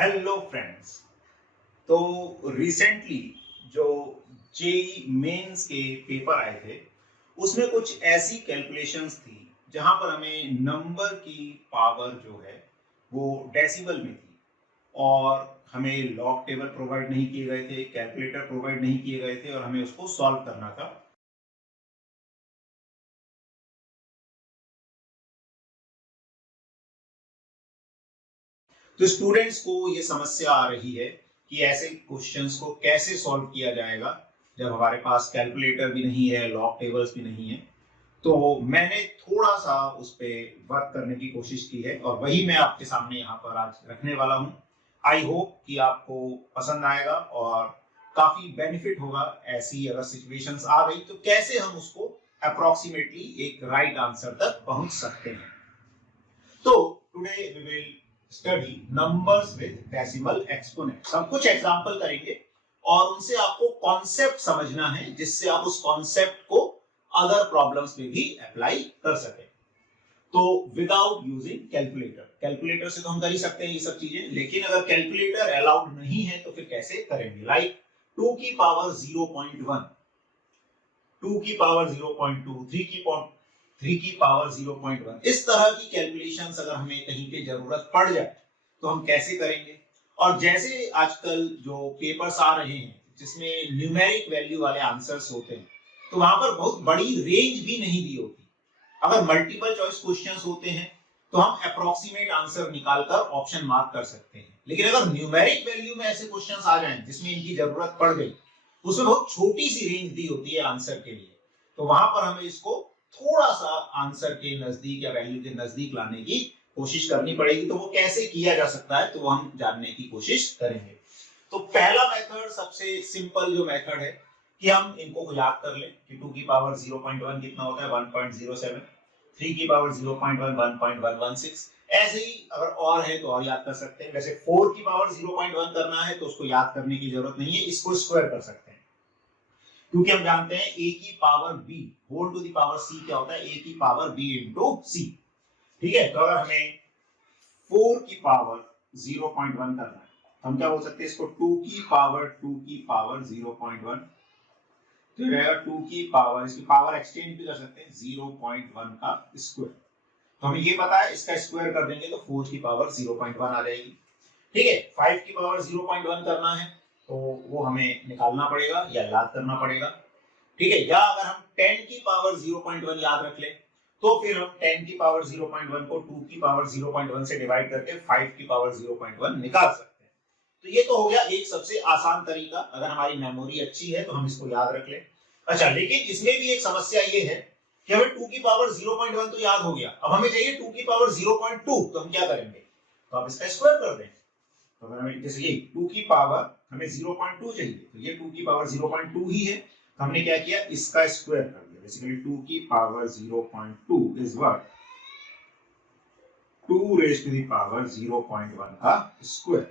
Hello friends. तो recently जो JEE mains के पेपर आए थे उसमें कुछ ऐसी कैलकुलेशंस थी जहां पर हमें नंबर की पावर जो है वो डेसिमल में थी और हमें लॉग टेबल प्रोवाइड नहीं किए गए थे, कैलकुलेटर प्रोवाइड नहीं किए गए थे और हमें उसको सॉल्व करना था। तो स्टूडेंट्स को ये समस्या आ रही है कि ऐसे क्वेश्चंस को कैसे सॉल्व किया जाएगा जब हमारे पास कैलकुलेटर भी नहीं है, लॉग टेबल्स भी नहीं है। तो मैंने थोड़ा सा उस पे वर्क करने की कोशिश की है और वही मैं आपके सामने यहाँ पर आज रखने वाला हूँ। आई होप कि आपको पसंद आएगा और काफी बेनिफिट होगा। ऐसी अगर सिचुएशंस आ गई तो कैसे हम उसको अप्रोक्सीमेटली एक राइट आंसर तक पहुंच सकते हैं। तो today we will study numbers with decimal exponents. हम कुछ एग्जांपल करेंगे और उनसे आपको कॉन्सेप्ट समझना है जिससे आप उस कॉन्सेप्ट को अदर प्रॉब्लम्स में भी अप्लाई कर सकें। तो विदाउट यूजिंग कैलकुलेटर, कैलकुलेटर से तो हम कर ही सकते हैं ये सब चीजें, लेकिन अगर कैलकुलेटर अलाउड नहीं है तो फिर कैसे करेंगे। लाइक 2 की पावर 0.1, 2 की पावर 0.2, 3 की पावर 0.1, इस तरह की कैलकुलेशंस अगर हमें कहीं पे जरूरत पड़ जाए तो हम कैसे करेंगे। और जैसे आजकल जो पेपर्स आ रहे हैं जिसमें न्यूमेरिक वैल्यू वाले आंसर्स होते हैं तो वहां पर बहुत बड़ी रेंज भी नहीं दी होती। अगर मल्टीपल चॉइस क्वेश्चंस होते हैं तो हम अप्रोक्सीमेट आंसर निकालकर ऑप्शन मार्क कर सकते हैं, लेकिन अगर न्यूमेरिक वैल्यू में ऐसे क्वेश्चंस आ जाएं जिसमें इनकी जरूरत पड़ गई, उसमें बहुत छोटी सी रेंज दी होती है आंसर के लिए, तो वहां पर हमें इसको थोड़ा सा आंसर के नजदीक या वैल्यू के नजदीक लाने की कोशिश करनी पड़ेगी। तो वो कैसे किया जा सकता है तो वो हम जानने की कोशिश करेंगे। तो पहला मेथड, सबसे सिंपल जो मेथड है कि हम इनको याद कर लें कि 2 की पावर 0.1 कितना होता है 1.07, 3 की पावर 0.1 1.116। ऐसे ही अगर और है तो और याद कर सकते हैं। वैसे 4 की पावर 0.1 करना है तो उसको याद करने की जरूरत नहीं है, इसको स्क्वायर कर सकते हैं क्योंकि हम जानते हैं a की power b whole to the power c क्या होता है, a की पावर b इंटू c। ठीक है, तो अगर हमें 4 की पावर 0.1 करना है तो हम क्या बोल सकते हैं इसको 2 की पावर 0.1, तो रहेगा 2 की पावर, इसकी पावर एक्सचेंज भी कर सकते हैं 0.1 का स्क्वायर। तो हमें ये पता है इसका स्क्वायर कर देंगे तो 4 की पावर 0.1 आ जाएगी। ठीक है, 5 की पावर 0.1 करना है तो वो हमें निकालना पड़ेगा या याद करना पड़ेगा। ठीक है, या अगर हम 10 की पावर 0.1 याद रख ले तो फिर हम 10 की पावर 0.1 को 2 की पावर 0.1 से डिवाइड करके 5 की पावर 0.1 निकाल सकते हैं। तो ये तो हो गया एक सबसे आसान तरीका, अगर हमारी मेमोरी अच्छी है तो हम इसको याद रख लें। अच्छा, लेकिन इसमें भी एक समस्या ये है कि हमें 2 की पावर 0.1 तो याद हो गया, अब हमें चाहिए 2 की पावर 0.2, तो हम क्या करेंगे, तो आप इसका स्क्वायर कर दें। तो अगर हमें जैसे ये 2 की पावर हमें 0.2 चाहिए तो ये 2 की पावर 0.2 ही है, तो हमने क्या किया इसका स्क्वायर कर दिया। बेसिकली 2 की power 0.2 is what 2 raise to the power 0.1 का स्क्वायर,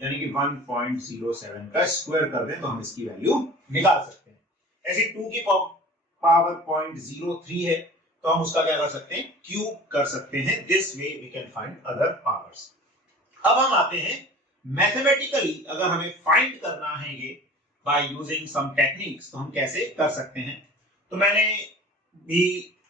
यानी कि 1.07 का स्क्वायर कर दें तो हम इसकी वैल्यू निकाल सकते हैं। ऐसे 2 की पावर 0.03 है तो हम उसका क्या कर सकते हैं, क्यूब कर सकते हैं। This way we can find other powers. अब हम आते हैं मैथमेटिकली, अगर हमें फाइंड करना है ये बाय यूजिंग सम टेक्निक्स तो हम कैसे कर सकते हैं। तो मैंने भी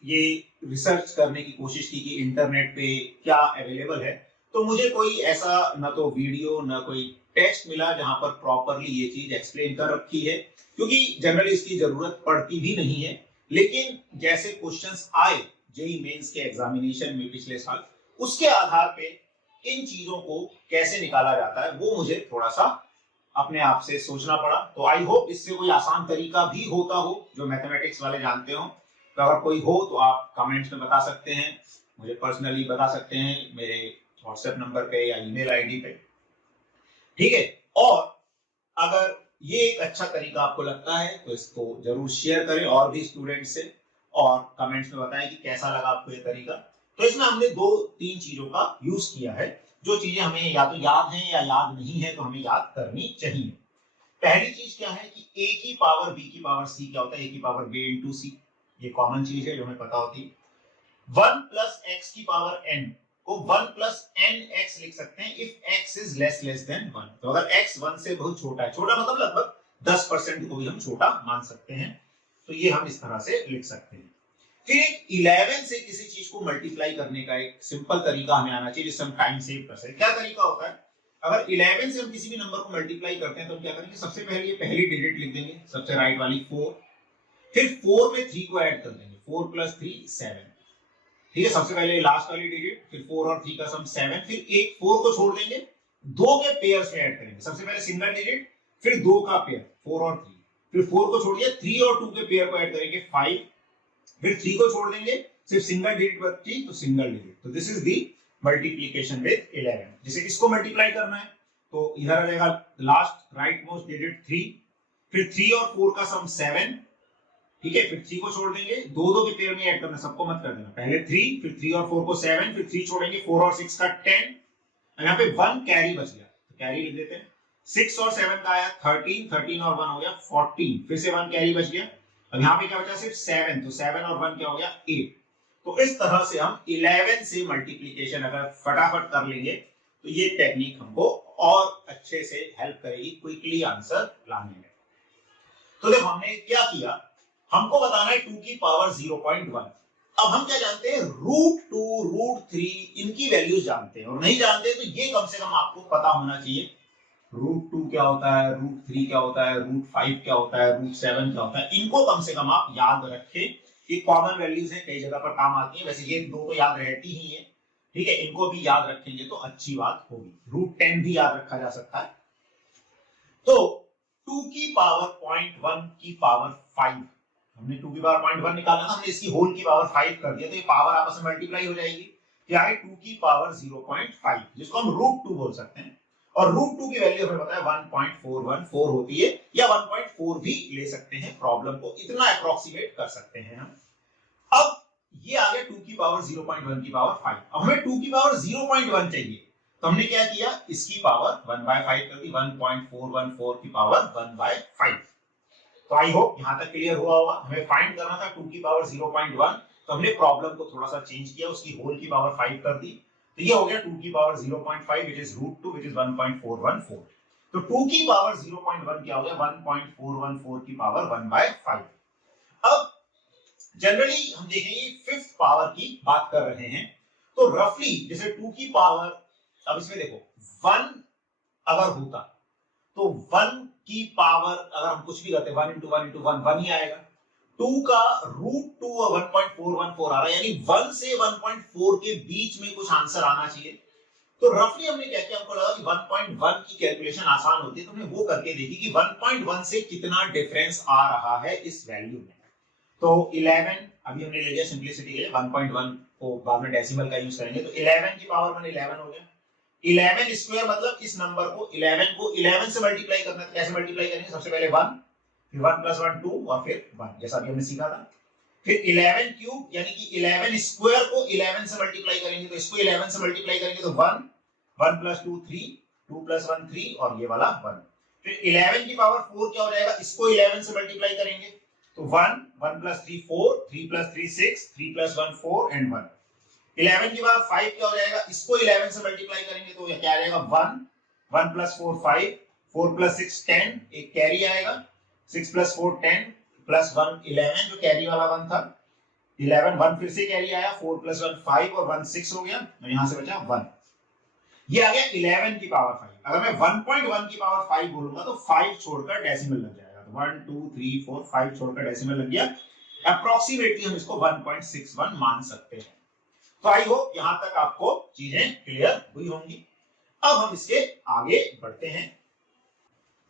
ये रिसर्च करने की कोशिश की कि इंटरनेट पे क्या अवेलेबल है, तो मुझे कोई ऐसा ना तो वीडियो ना कोई टेक्स्ट मिला जहां पर प्रॉपरली ये चीज एक्सप्लेन कर रखी है, क्योंकि जनरली इसकी जरूरत पड़ती भी नहीं है। लेकिन जैसे क्वेश्चंस आए जेई मेंस के एग्जामिनेशन में पिछले साल, उसके आधार पे इन चीजों को कैसे निकाला जाता है वो मुझे थोड़ा सा अपने आप से सोचना पड़ा। तो आई होप इससे कोई आसान तरीका भी होता हो जो मैथमेटिक्स वाले जानते हो। तो अगर कोई हो तो आप कमेंट्स में बता सकते हैं, मुझे पर्सनली बता सकते हैं मेरे व्हाट्सएप नंबर पे या ईमेल आईडी पे। ठीक है, और अगर ये एक अच्छा तरीका आपको लगता है तो इसको जरूर शेयर करें और भी स्टूडेंट से, और कमेंट्स में बताएं कि कैसा लगा आपको ये तरीका। तो इसमें हमने 2-3 चीजों का यूज किया है, जो चीजें हमें या तो याद है या याद नहीं है तो हमें याद करनी चाहिए। पहली चीज क्या है कि a की पावर b की पावर c क्या होता है, a की पावर b इंटू c, ये कॉमन चीज है जो हमें पता होती है। 1 प्लस x की पावर n, को 1 प्लस एन एक्स लिख सकते हैं if x is less than 1। तो अगर एक्स 1 से बहुत छोटा है, छोटा मतलब लगभग 10% को भी हम छोटा मान सकते हैं, तो ये हम इस तरह से लिख सकते हैं। फिर एक 11 से किसी चीज को मल्टीप्लाई करने का एक सिंपल तरीका हमें आना चाहिए जिससे हम टाइम सेव कर सकें। क्या तरीका होता है, अगर 11 से हम किसी भी नंबर को मल्टीप्लाई करते हैं तो हम क्या करेंगे, सबसे पहले ये पहली डिजिट लिख देंगे, सबसे राइट वाली 4, फिर 4 में 3 को ऐड कर देंगे, 4 प्लस 3 7, ठीक है, सबसे पहले लास्ट वाली डिजिट, फिर 4 और 3 का सम 7, फिर एक 4 को छोड़ देंगे, 2 के पेयर्स में ऐड करेंगे, सबसे पहले सिंगल डिजिट, फिर 2 का पेयर 4 और 3, फिर 4 को छोड़ दिया, 3 और 2 के पेयर को ऐड करेंगे 5, फिर 3 को छोड़ देंगे, सिर्फ सिंगल डिजिट बची तो सिंगल डिजिट। तो this is the multiplication with 11। जिसे इसको मल्टीप्लाई करना है तो इधर आ जाएगा लास्ट राइट मोस्ट डिजिट 3, फिर 3 और 4 का सम 7, ठीक है, फिर 3 को छोड़ देंगे, 2 के पेयर में ऐड करना, सबको मत कर देना, पहले 3, फिर 3 और 4 को 7, फिर 3 छोड़ेंगे, 4 और 6 का 10, यहाँ पे 1 कैरी बच गया तो कैरी लिख देते हैं, 6 और 7 का आया 13, 13 और 1 हो गया 14, फिर से 1 कैरी बच गया, अब यहाँ पे क्या बचा सिर्फ 7, तो 7 और 1 क्या हो गया 8। तो इस तरह से हम 11 से मल्टीप्लिकेशन अगर फटाफट कर लेंगे तो ये टेक्निक हमको और अच्छे से हेल्प करेगी क्विकली आंसर लाने में। तो देखो हमने क्या किया, हमको बताना है 2 की पावर 0.1। अब हम क्या जानते हैं, √2 √3 इनकी वैल्यूज जानते हैं, और नहीं जानते तो ये कम से कम आपको पता होना चाहिए, √2 क्या होता है, √3 क्या होता है, √5 क्या होता है, √7 क्या होता है, इनको कम से कम आप याद रखें। ये कॉमन वैल्यूज हैं, कई जगह पर काम आती है, वैसे ये दो तो याद रहती ही है, ठीक है, इनको भी याद रखेंगे तो अच्छी बात होगी। √10 भी याद रखा जा सकता है। तो 2 की पावर 0.1 की पावर 5, हमने 2 की पावर 0.1 निकाला था, हमने इसकी होल की पावर 5 कर दिया, तो ये पावर आपस में मल्टीप्लाई हो जाएगी, क्या है 2 की पावर 0.5, जिसको हम √2 बोल सकते हैं, और √2 की वैल्यू हमें पता है 1.414 होती है, या 1.4 भी ले सकते हैं, प्रॉब्लम को इतना अप्रोक्सीमेट कर सकते हैं हम। अब ये आ गया 2 की पावर 0.1 की पावर 5, अब हमें 2 की पावर 0.1 चाहिए, तो हमने क्या किया, इसकी पावर 1/5 कर दी, 1.414 की पावर 1/5। तो आई होप यहां तक क्लियर हुआ होगा। हमें फाइंड करना था 2 की पावर 0.1, तो हमने प्रॉब्लम को थोड़ा सा चेंज किया, उसकी होल की पावर 5 कर दी, तो ये हो गया 2 की power 0.5 which is √2 which is 1.414। तो 2 की पावर 0.1 क्या हो गया, 1.414 की पावर 1/5। अब जनरली हम देखेंगे फिफ्थ पावर की बात कर रहे हैं, तो रफली जैसे 2 की पावर, अब इसमें देखो 1 अगर होता तो 1 की पावर अगर हम कुछ भी करते 1 into 1 into 1 1 ही आएगा, 2 का √2 और 1.414 आ रहा है, यानी 1 से 1.4 के बीच में कुछ आंसर आना चाहिए। तो रफली हमने क्या किया, हमको लगा कि 1.1 की कैलकुलेशन आसान होती है, तो हमने वो करके देखी कि 1.1 से कितना डिफरेंस आ रहा है इस वैल्यू में। तो 11 अभी हमने ले लिया सिंपलिसिटी के लिए, 1.1 को बाद में डेसिमल का यूज करेंगे, तो 11 की पावर 1 11 हो गया, 11 स्क्वायर मतलब इस नंबर को 11 से मल्टीप्लाई करना है, तो कैसे मल्टीप्लाई करेंगे, सबसे पहले 1, फिर 1 + 1 2 और फिर 1, जैसा अभी हमने सीखा था। फिर 11 क्यूब यानी कि 11 स्क्वायर को 11 से मल्टीप्लाई करेंगे, तो इसको 11 से मल्टीप्लाई करेंगे तो 1 1 + 2 3 2 + 1 3 और ये वाला 1। फिर 11 की पावर 4 क्या हो जाएगा, इसको 11 से मल्टीप्लाई करेंगे तो 1 1 + 3 4 3 + 3 6 3 + 1 4 एंड 1। 11 की पावर 5 क्या हो जाएगा, इसको 11 से मल्टीप्लाई करेंगे तो क्या आ जाएगा 1 1 + 4 5 4 + 6 10, एक कैरी आएगा, 6 + 4 10 + 1 11 जो कैरी वाला 1 था, 11 1 फिर से कैरी आया, 4 + 1 5 और 1 6 हो गया, और यहां से बचा 1। ये आ गया 11 की पावर 5। अगर मैं 1.1 की पावर 5 बोलूंगा तो 5 छोड़कर डेसिमल लग जाएगा, तो 1 2 3 4 5 छोड़कर डेसिमल लग गया, अप्रोक्सीमेटली हम इसको 1.61 मान सकते हैं। तो आई होप यहां तक आपको चीजें क्लियर हुई होंगी। अब हम इसके आगे बढ़ते हैं,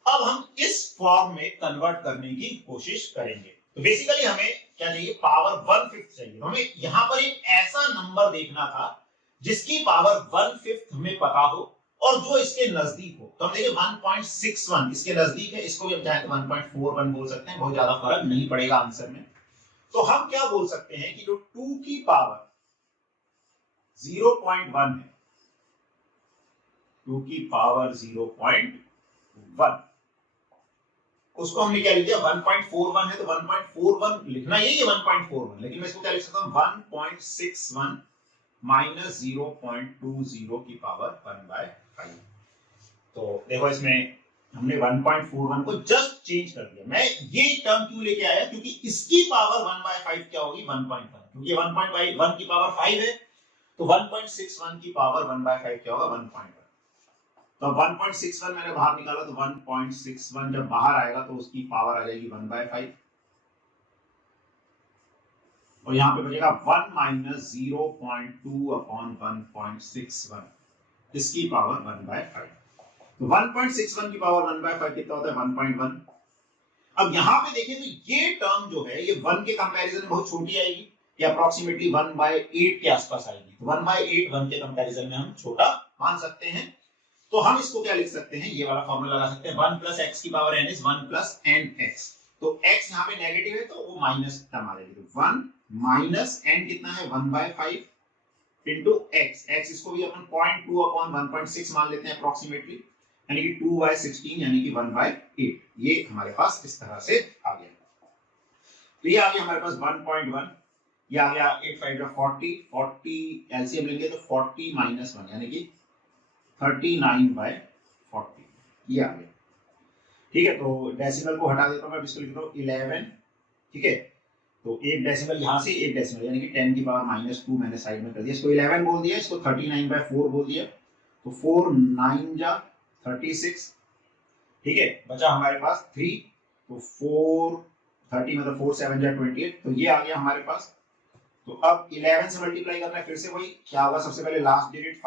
अब हम इस फॉर्म में कन्वर्ट करने की कोशिश करेंगे। तो बेसिकली हमें क्या चाहिए, पावर 1/5 चाहिए। तो हमें यहां पर एक ऐसा नंबर देखना था जिसकी पावर 1/5 हमें पता हो और जो इसके नजदीक हो। तो हम देखिए 1.61 इसके नजदीक है, इसको भी हम चाहे तो 1.41 बोल सकते हैं, बहुत ज्यादा फर्क नहीं पड़ेगा आंसर में। तो हम क्या बोल सकते हैं कि जो 2 की पावर 0.1 है, 2 की पावर 0.1, उसको हमने क्या लिख दिया 1.41 है, तो 1.41 लिखना यही है 1.41, लेकिन मैं इसको क्या लिख सकता हूं 1.61 माइनस 0.20 की पावर 1/5। तो देखो इसमें हमने 1.41 को जस्ट चेंज कर दिया। मैं ये टर्म क्यों लेके आया, क्योंकि इसकी पावर 1/5 क्या होगी 1.1, क्योंकि 1.1 की पावर 5 है, तो 1.61 की पावर 1/5 क्या होगा 1.1। तो 1.61 मैंने बाहर निकाला, तो 1.61 जब बाहर आएगा तो उसकी पावर आ जाएगी 1/5, और यहाँ पे बचेगा 1 माइनस 0.2 अपॉन 1.61, इसकी पावर 1/5। तो 1.61 की पावर 1/5 कितना होता है 1.1। अब यहां पे देखें तो ये टर्म जो है ये 1 के कंपैरिजन में बहुत छोटी आएगी, ये अप्रोक्सीमेटली 1/8 के आसपास आएगी। तो 1/8 1 के कंपैरिजन में हम छोटा मान सकते हैं। तो हम इसको क्या लिख सकते हैं, ये वाला फॉर्मूला लगा सकते हैं, 1 प्लस एक्स की power n is 1 plus n x. तो x यहाँ पे नेगेटिव है तो वो माइनस टर्म आ जाएगी, तो 1 माइनस n कितना है 1/5 इंटू x, इसको भी अपन 0.2 अपॉन 1.6 मान लेते हैं अप्रोक्सीमेटली, यानी कि 2/16 यानी कि 1/8। ये हमारे पास इस तरह से आ गया। तो ये आ गया हमारे पास 1.1, ये आ गया 8 5 जा 40 एलसीएम लेंगे तो 40 माइनस 1 यानी कि 39/40, ये आ गया। ठीक है, तो डेसिमल को हटा देता हूं मैं, इसको लिख रहा हूं 11। ठीक है, तो एक डेसिमल यहां से, एक डेसिमल यानी कि 10 की पावर -2 मैंने साइड में कर दिया, इसको 11 बोल दिया, इसको 39/4 बोल दिया, तो 4 9 जा 36। ठीक है, बचा हमारे पास 3, तो 4 30 मतलब 4 7 जा 28, तो ये आ गया हमारे पास। तो अब 11 से मल्टीप्लाई करना है, फिर से वही क्या होगा, सबसे पहले लास्ट डिजिट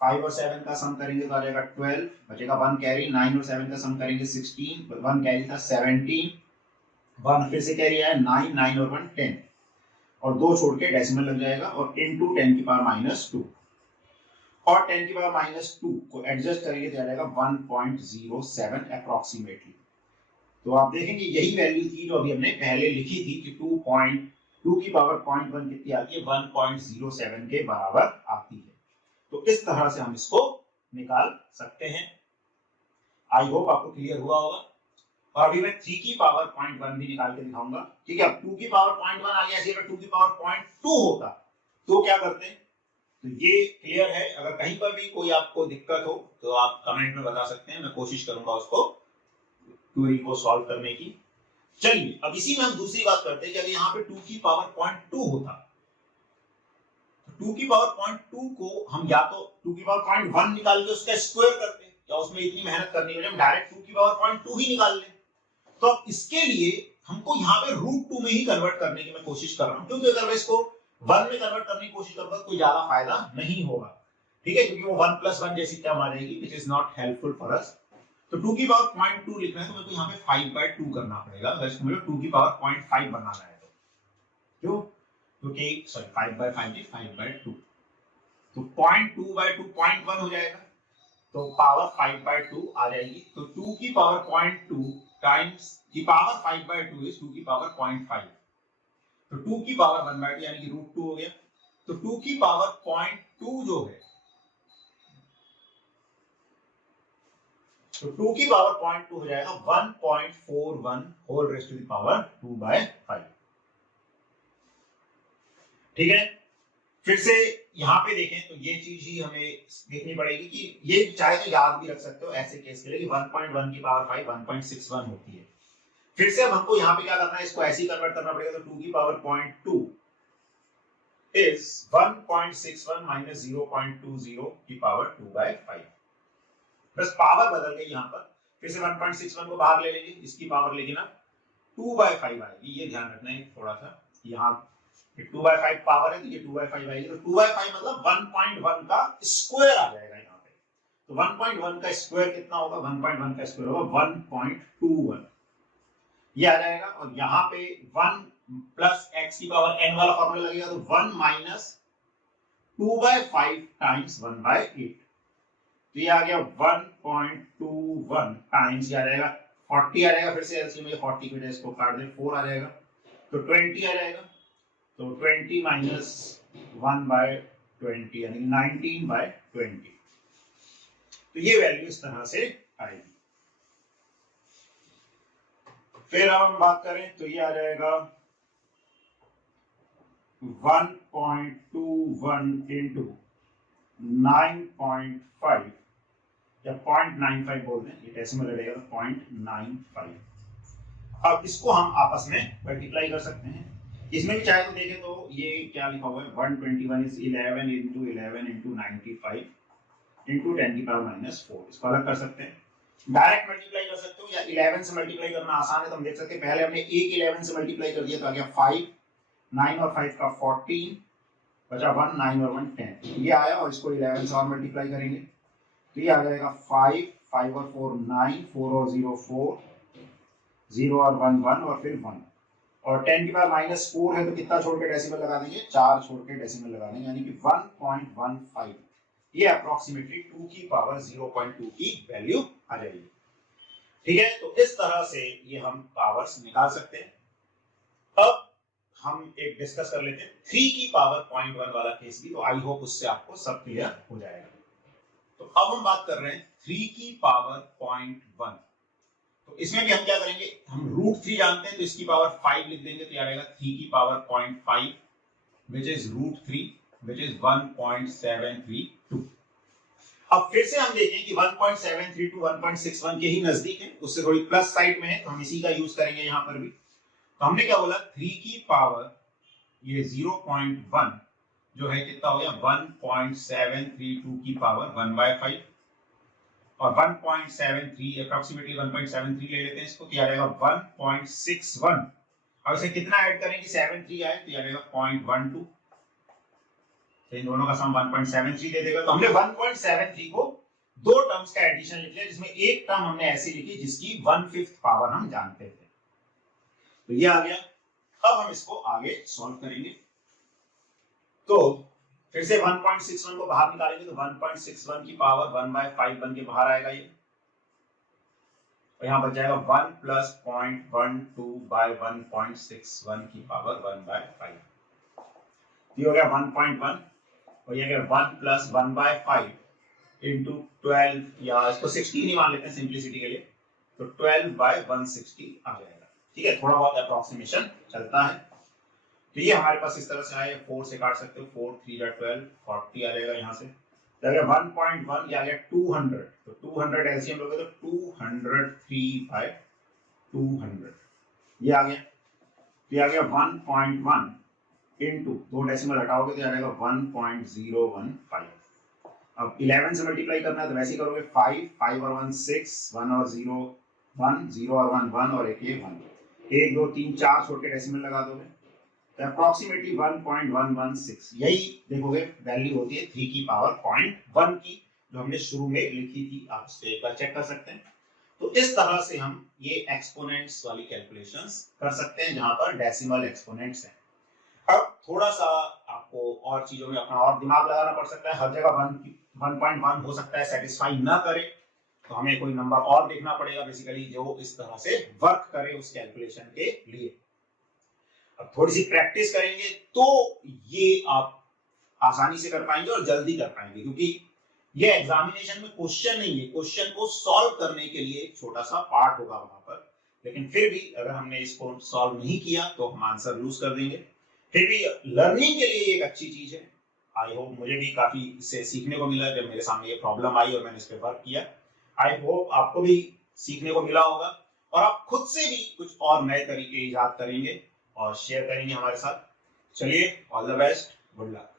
5 और 7 का सम करेंगे तो आ जाएगा 12, बचेगा 1 कैरी, 9 और 7 का सम करेंगे 16, 1 कैरी था 17, 1 फिर से कैरी आया 9, 9 और 1 10, और 2 छोड़ के डेसिमल लग जाएगा, और इनटू 10 की पावर -2, और 10 की पावर -2 को एडजस्ट करेंगे तो आ जाएगा 1.07 अप्रोक्सीमेटली। तो आप देखेंगे यही वैल्यू थी जो अभी हमने पहले लिखी थी कि 2.2 की पावर 0.1 कितनी आती है 1.07 के बराबर आती है। तो इस तरह से हम इसको निकाल सकते हैं। आई होप आपको क्लियर हुआ होगा। और अभी मैं 3 की पावर 0.1 भी निकाल के दिखाऊंगा। ठीक है, अब 2 की पावर 0.1 आ गया, ऐसे अगर 2 की पावर 0.2 होता तो क्या करते हैं, तो ये क्लियर है। अगर कहीं पर भी कोई आपको दिक्कत हो तो आप कमेंट में बता सकते हैं, मैं कोशिश करूंगा उसको क्वेरी को सॉल्व करने की। चलिए अब इसी में हम दूसरी बात करते हैं कि अगर यहाँ पे 2 की पावर 0.2 होता, तो 2 की पावर 0.2 को हम या तो 2 की पावर 0.1 निकाल के उसका स्क्वायर करते हैं, या उसमें इतनी मेहनत करनी है, हम डायरेक्ट 2 की पावर 0.2 ही निकाल लें। तो अब इसके लिए हमको यहाँ पे √2 में ही कन्वर्ट करने की मैं कोशिश कर रहा हूँ, क्योंकि अगर मैं इसको 1 में कन्वर्ट करने की कोशिश करूंगा कोई ज्यादा फायदा नहीं होगा। ठीक है, क्योंकि वो 1 + 1 जैसी टर्म आ जाएगी, which is not helpful for us. तो 2 की पावर 0.2 लिखना है तो मेरे को यहाँ पे 5/2 करना पड़ेगा, अगर इसको मुझे 2 की पावर 0.5 बनाना है तो। क्यों, क्योंकि सॉरी 5/5 की 5/2, तो 0.2/2 0.1 हो जाएगा, तो पावर 5/2 आ जाएगी। तो 2 की पावर 0.2 टाइम्स की पावर 5/2 इज 2 की पावर 0.5, तो 2 की पावर 1/2 यानी कि √2 हो गया। तो 2 की पावर 0.2 जो है, तो 2 की पावर 0.2 हो जाएगा 1.41 whole raise to the power 2/5। ठीक है, फिर से यहां पे देखें तो ये चीज ही हमें देखनी पड़ेगी कि ये चाहे तो याद भी रख सकते हो ऐसे केस के लिए कि 1.1 की पावर 5 1.61 होती है। फिर से अब हमको यहाँ पे क्या करना है, इसको ऐसे ही कन्वर्ट करना पड़ेगा। तो 2 की पावर 0.2 is 1.61 minus 0.20 की पावर 2/5, बस पावर बदल गई यहाँ पर। फिर से 1.61 को बाहर ले लेंगे, इसकी पावर लेकिन अब 2/5 आएगी, ये ध्यान रखना है थोड़ा सा। यहाँ 2/5 पावर है तो ये 2/5 आएगी, तो 2/5 मतलब 1.1 का स्क्वायर आ जाएगा यहाँ पे। तो 1.1 का स्क्वायर कितना होगा, 1.1 का स्क्वायर होगा 1.21, ये आ जाएगा। और यहाँ पे 1 प्लस एक्स की पावर n वाला फॉर्मूला लगेगा, तो 1 माइनस 2/5 टाइम्स 1/8, तो ये आ गया 1.21 टाइम्स आ जाएगा 40 आ जाएगा। फिर से एलसीएम में 40 की वजह इसको काट दे, 4 आ जाएगा, तो 20 आ जाएगा। तो 20 माइनस 1/20 यानी 19/20, तो ये वैल्यू इस तरह से आएगी। फिर अब हम बात करें तो ये आ जाएगा 1.21 into 9.5 या 0.95 बोल दें, ये डेसिमल रहेगा 0.95। अब इसको हम आपस में मल्टीप्लाई कर सकते हैं। इसमें भी चाहे तो देखें तो ये क्या लिखा हुआ है, 121 इज 11 into 11 into 95 into 10 की पावर -4। इसको अलग कर सकते हैं, डायरेक्ट मल्टीप्लाई कर सकते हो या 11 से मल्टीप्लाई करना आसान है तो हम देख सकते हैं। पहले हमने एक 11 से मल्टीप्लाई कर दिया तो आ गया 5, 9 और 5 का 14, बचा 1, 9 और 1 10, ये आया। और इसको 11 से और मल्टीप्लाई करेंगे तो ये आ जाएगा 5, 5 और 4 9, 4 और 0 4, 0 और 1 1 और फिर 1, और 10 की पावर -4 है तो कितना छोड़ के डेसिमल लगा देंगे, 4 छोड़ के डेसिमल लगा देंगे, यानी कि 1.15। ये अप्रोक्सीमेटली 2 की पावर 0.2 की वैल्यू आ जाएगी। ठीक है, तो इस तरह से ये हम पावर्स निकाल सकते हैं। अब हम एक डिस्कस कर लेते हैं 3 की पावर 0.1 वाला केस भी, तो आई होप उससे आपको सब क्लियर हो जाएगा। तो अब हम बात कर रहे हैं 3 की पावर 0.1। तो इसमें भी हम क्या करेंगे, हम √3 जानते हैं तो इसकी पावर 5 लिख देंगे तो आएगा 3 की power 0.5 which is √3 which is 1.732। अब फिर से हम देखें कि 1.732 1.61 के ही नजदीक है, उससे थोड़ी प्लस साइड में है तो हम इसी का यूज करेंगे यहां पर भी। तो हमने क्या बोला, 3 की पावर ये 0.1 जो है कितना हो गया 1.732 की पावर 1/5, और 1.73 अप्रोक्सीमेटली 1.73 ले लेते हैं इसको, क्या आएगा 1.61। अब इसे कितना ऐड करें कि 73 आए, तो आएगा 0.12, तो इन दोनों का सम 1.73 दे देगा। तो हमने 1.73 को दो टर्म्स का एडिशन लिख लिया, जिसमें एक टर्म हमने ऐसी लिखी जिसकी 1/5 पावर हम जानते थे, तो ये आ गया। अब हम इसको आगे सॉल्व करेंगे। तो फिर से 1.61 को बाहर निकालेंगे तो 1.61 की पावर 1/5 बन के बाहर आएगा ये, और यहां बच जाएगा 1 प्लस 0.12 बाय 1.61 की पावर 1/5, ये हो गया 1.1, और ये गया 1 प्लस 1/5 इंटू 12, या इसको 16 ही मान लेते हैं सिंप्लिसिटी के लिए, तो 12/160 आ जाएगा। ठीक है, थोड़ा बहुत अप्रोक्सीमेशन चलता है। तो ये हमारे पास इस तरह से आया, 4 से काट सकते हो, 4 3 12 40 आ जाएगा यहाँ से, तो 1.1 या 200, तो 200 एलसीएम लोगे तो 203/200 ये आ गया। तो ये आ गया 1.1 इंटू 2 डेसिमल हटाओगे तो आ जाएगा 1.015। अब 11 से मल्टीप्लाई करना है तो वैसे ही करोगे, 5 5 और 1 6, 1 और 0 1, 0 और 1 1, और एक ये 1, 1 2 3 4 छोड़ के डेसिमल लगा दोगे तो अप्रोक्सीमेटली 1.116 यही देखोगे वैल्यू होती है 3 की पावर 0.1 की, जो हमने शुरू में लिखी थी। आप इसको एक बार चेक कर सकते हैं। तो इस तरह से हम ये एक्सपोनेंट्स वाली कैलकुलेशंस कर सकते हैं जहां पर डेसिमल एक्सपोनेंट्स हैं। अब थोड़ा सा आपको और चीजों में अपना और दिमाग लगाना पड़ सकता है, हर जगह 1.1 हो सकता है सेटिस्फाई ना करे, तो हमें कोई नंबर और देखना पड़ेगा बेसिकली जो इस तरह से वर्क करे उस कैलकुलेशन के लिए। अब थोड़ी सी प्रैक्टिस करेंगे तो ये आप आसानी से कर पाएंगे और जल्दी कर पाएंगे, क्योंकि ये एग्जामिनेशन में क्वेश्चन नहीं है, क्वेश्चन को सॉल्व करने के लिए एक छोटा सा पार्ट होगा वहां पर, लेकिन फिर भी अगर हमने इसको सॉल्व नहीं किया तो हम आंसर लूज कर देंगे। फिर भी लर्निंग के लिए एक अच्छी चीज है। आई होप, मुझे भी काफी इससे सीखने को मिला जब मेरे सामने ये प्रॉब्लम आई और मैंने इस पर वर्क किया। आई होप आपको भी सीखने को मिला होगा और आप खुद से भी कुछ और नए तरीके इजाद करेंगे और शेयर करेंगे हमारे साथ। चलिए, all the best, good luck.